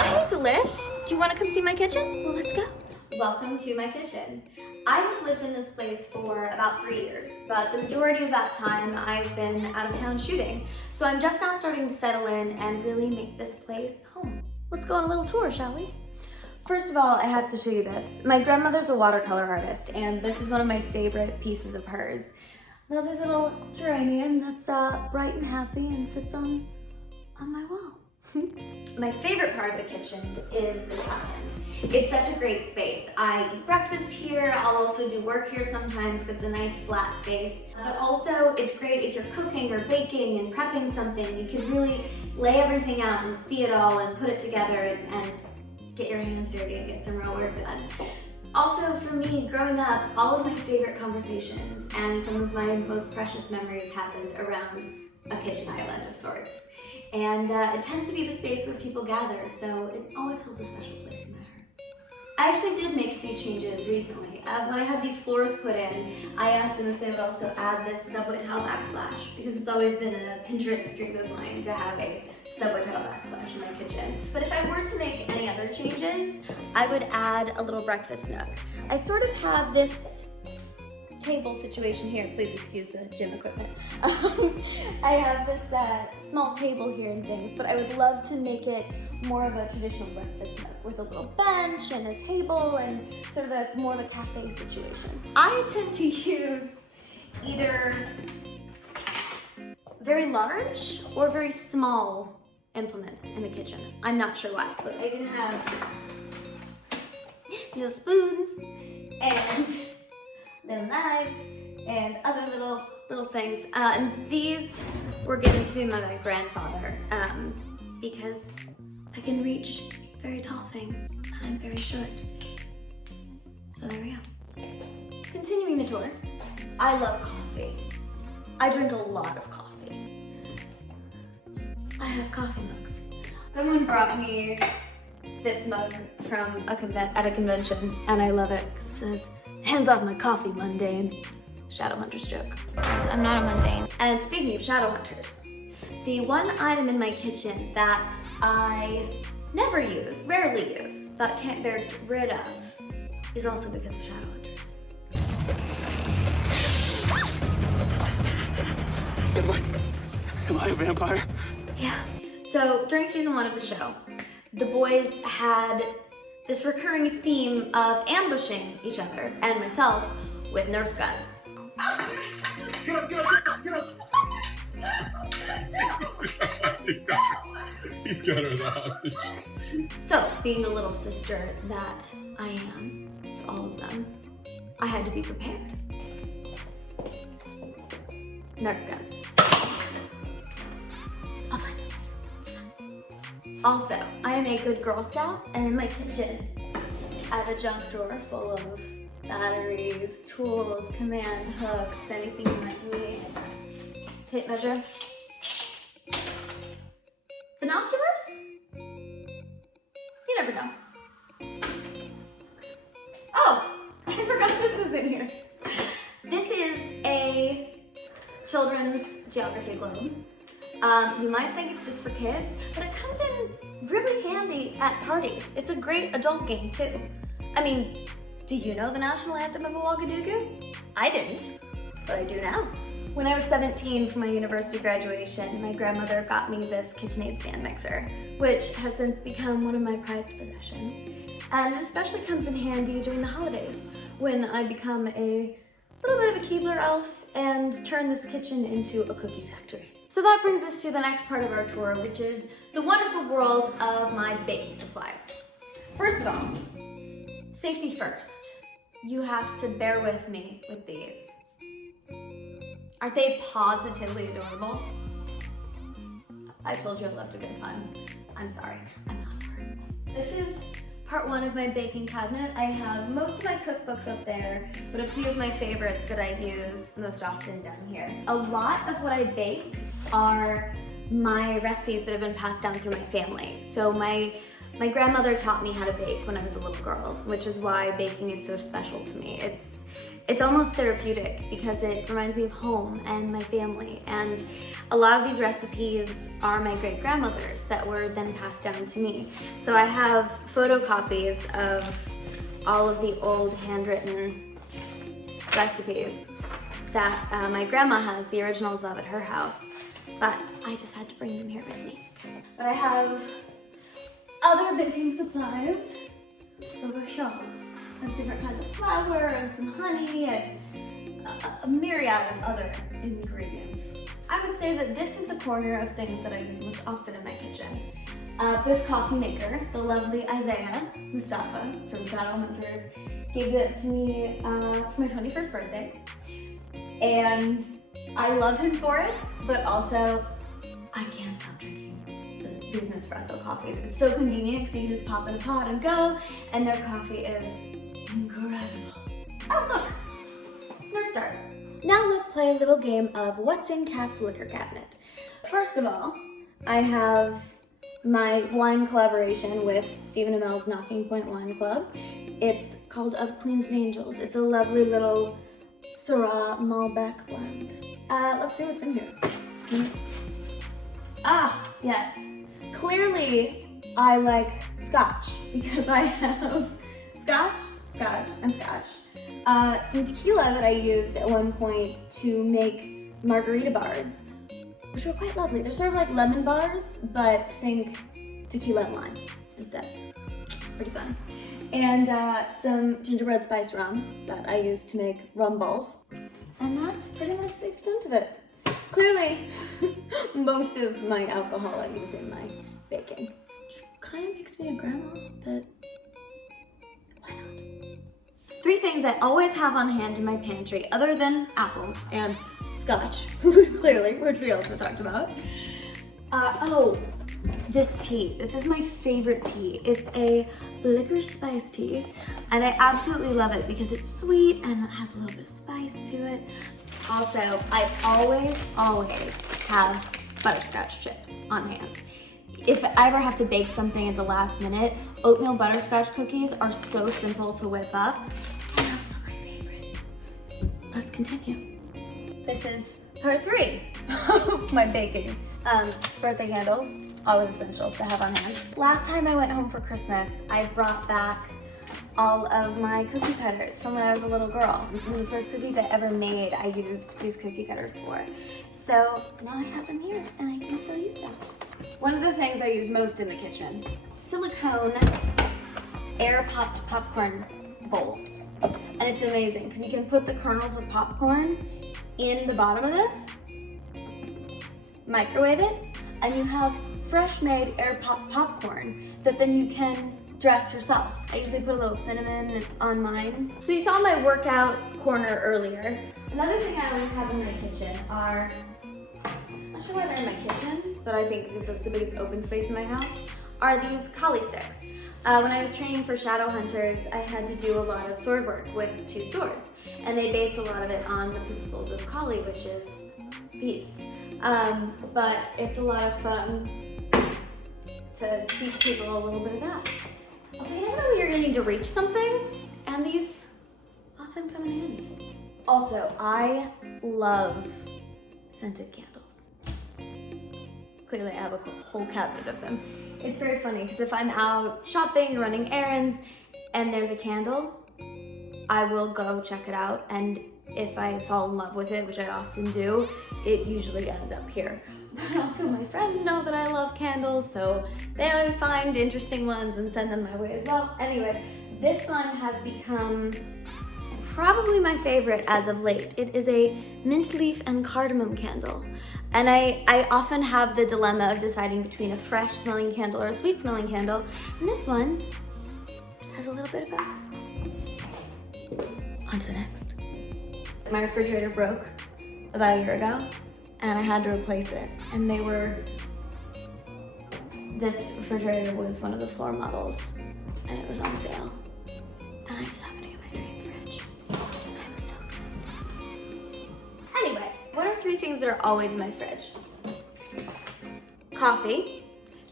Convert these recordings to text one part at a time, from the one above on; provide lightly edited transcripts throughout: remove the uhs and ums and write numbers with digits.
Hey, Delish. Do you want to come see my kitchen? Well, let's go. Welcome to my kitchen. I have lived in this place for about 3 years, but the majority of that time I've been out of town shooting. So I'm just now starting to settle in and really make this place home. Let's go on a little tour, shall we? First of all, I have to show you this. My grandmother's a watercolor artist, and this is one of my favorite pieces of hers. Another little geranium that's bright and happy and sits on my wall. My favorite part of the kitchen is this island. It's such a great space. I eat breakfast here. I'll also do work here sometimes because it's a nice flat space. But also it's great if you're cooking or baking and prepping something. You can really lay everything out and see it all and put it together and get your hands dirty and get some real work done. Also, for me, growing up, all of my favorite conversations and some of my most precious memories happened around a kitchen island of sorts. And it tends to be the space where people gather, so it always holds a special place in my heart. I actually did make a few changes recently. When I had these floors put in, I asked them if they would also add this subway tile backsplash, because it's always been a Pinterest dream of mine to have a subway tile backsplash in my kitchen. But if I were to make any other changes, I would add a little breakfast nook. I sort of have this table situation here. Please excuse the gym equipment. I have this small table here and things, but I would love to make it more of a traditional breakfast nook with a little bench and a table and sort of more of a cafe situation. I tend to use either very large or very small implements in the kitchen. I'm not sure why, but I even have little spoons and little knives and other little things. And these were given to me by my grandfather because I can reach very tall things and I'm very short. So there we go. Continuing the tour, I love coffee. I drink a lot of coffee. I have coffee mugs. Someone brought me this mug from at a convention and I love it because it says, "Hands off my coffee, mundane." Shadowhunters joke. I'm not a mundane. And speaking of Shadowhunters, the one item in my kitchen that I never use, rarely use, that I can't bear to get rid of, is also because of Shadowhunters. Am I a vampire? Yeah. So during season 1 of the show, the boys had this recurring theme of ambushing each other and myself with Nerf guns. Get up, get up, get up, get up! He's got her as a hostage. So, being the little sister that I am to all of them, I had to be prepared. Nerf guns. I'll find this later. Also, I am a good Girl Scout, and in my kitchen, I have a junk drawer full of batteries, tools, command hooks, anything you might need. Tape measure. Binoculars? You never know. Oh, I forgot this was in here. This is a children's geography globe. You might think it's just for kids, but it comes in really handy at parties. It's a great adult game too. I mean, do you know the national anthem of Ouagadougou? I didn't, but I do now. When I was 17 for my university graduation, my grandmother got me this KitchenAid stand mixer, which has since become one of my prized possessions. And it especially comes in handy during the holidays, when I become a little bit of a Keebler elf and turn this kitchen into a cookie factory. So that brings us to the next part of our tour, which is the wonderful world of my baking supplies. First of all, safety first. You have to bear with me with these. Aren't they positively adorable? I told you I loved a good pun. I'm sorry, I'm not sorry. This is part 1 of my baking cabinet. I have most of my cookbooks up there, but a few of my favorites that I use most often down here. A lot of what I bake are my recipes that have been passed down through my family. So my grandmother taught me how to bake when I was a little girl, which is why baking is so special to me. It's almost therapeutic because it reminds me of home and my family. And a lot of these recipes are my great-grandmother's that were then passed down to me. So I have photocopies of all of the old handwritten recipes that my grandma has the originals of at her house, but I just had to bring them here with me. But I have other baking supplies over here. I have different kinds of flour and some honey and a myriad of other ingredients. I would say that this is the corner of things that I use most often in my kitchen. This coffee maker, the lovely Isaiah Mustafa from Shadowhunters, gave it to me for my 21st birthday. And I love him for it, but also I can't stop drinking these Nespresso coffees. It's so convenient because you can just pop in a pot and go, and their coffee is incredible. Oh look, Nerf dart. Now let's play a little game of what's in Kat's liquor cabinet. First of all, I have my wine collaboration with Stephen Amell's Knocking Point Wine Club. It's called Of Queens and Angels. It's a lovely little Syrah Malbec blend. Let's see what's in here. Ah, yes. Clearly, I like Scotch because I have Scotch, and Scotch. Some tequila that I used at one point to make margarita bars, which were quite lovely. They're sort of like lemon bars, but think tequila and lime instead. Pretty fun. And some gingerbread spiced rum that I used to make rum balls. And that's pretty much the extent of it. Clearly, most of my alcohol I use in my baking, which kind of makes me a grandma, but why not? 3 things I always have on hand in my pantry, other than apples and Scotch, clearly, which we also talked about. Oh, this tea. This is my favorite tea. It's a licorice spice tea, and I absolutely love it because it's sweet and it has a little bit of spice to it. Also, I always have butterscotch chips on hand. If I ever have to bake something at the last minute, oatmeal butterscotch cookies are so simple to whip up, and also my favorite. Let's continue. This is part 3 of my baking. Birthday candles, always essential to have on hand. Last time I went home for Christmas, I brought back all of my cookie cutters from when I was a little girl. Some of the first cookies I ever made, I used these cookie cutters for. So now I have them here and I can still use them. One of the things I use most in the kitchen, silicone air-popped popcorn bowl. And it's amazing because you can put the kernels of popcorn in the bottom of this, microwave it, and you have fresh-made air-popped popcorn that then you can dress yourself. I usually put a little cinnamon on mine. So you saw my workout corner earlier. Another thing I always have in my kitchen are, I'm not sure why they're in my kitchen, but I think because it's the biggest open space in my house, are these collie sticks. When I was training for Shadowhunters, I had to do a lot of sword work with 2 swords, and they base a lot of it on the principles of collie, which is peace. But it's a lot of fun to teach people a little bit of that. Also, you never know when you're gonna need to reach something, and these often come in handy. Also, I love scented candles. Clearly, I have a whole cabinet of them. It's very funny, because if I'm out shopping, running errands, and there's a candle, I will go check it out, and if I fall in love with it, which I often do, it usually ends up here. But also my friends know that I love candles, so they find interesting ones and send them my way as well. Anyway, this one has become probably my favorite as of late. It is a mint leaf and cardamom candle. And I often have the dilemma of deciding between a fresh smelling candle or a sweet smelling candle. And this one has a little bit of both. On to the next. My refrigerator broke about a year ago, and I had to replace it. And this refrigerator was one of the floor models, and it was on sale. And I just happened to get my dream fridge. And I was so excited. Anyway, what are 3 things that are always in my fridge? Coffee.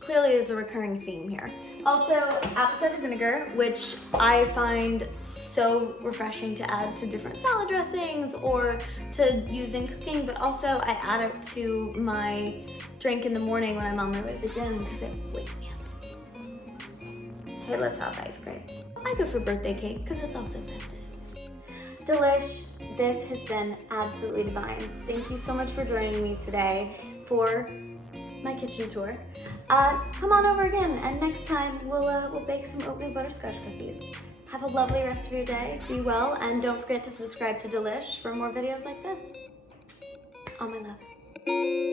clearly there's a recurring theme here. Also, apple cider vinegar, which I find so refreshing to add to different salad dressings or to use in cooking, but also I add it to my drink in the morning when I'm on my way to the gym because it wakes me up. Halo Top ice cream. I go for birthday cake because it's also festive. Delish, this has been absolutely divine. Thank you so much for joining me today for my kitchen tour. Come on over again, and next time we'll bake some oatmeal butterscotch cookies. Have a lovely rest of your day, be well, and don't forget to subscribe to Delish for more videos like this. All my love.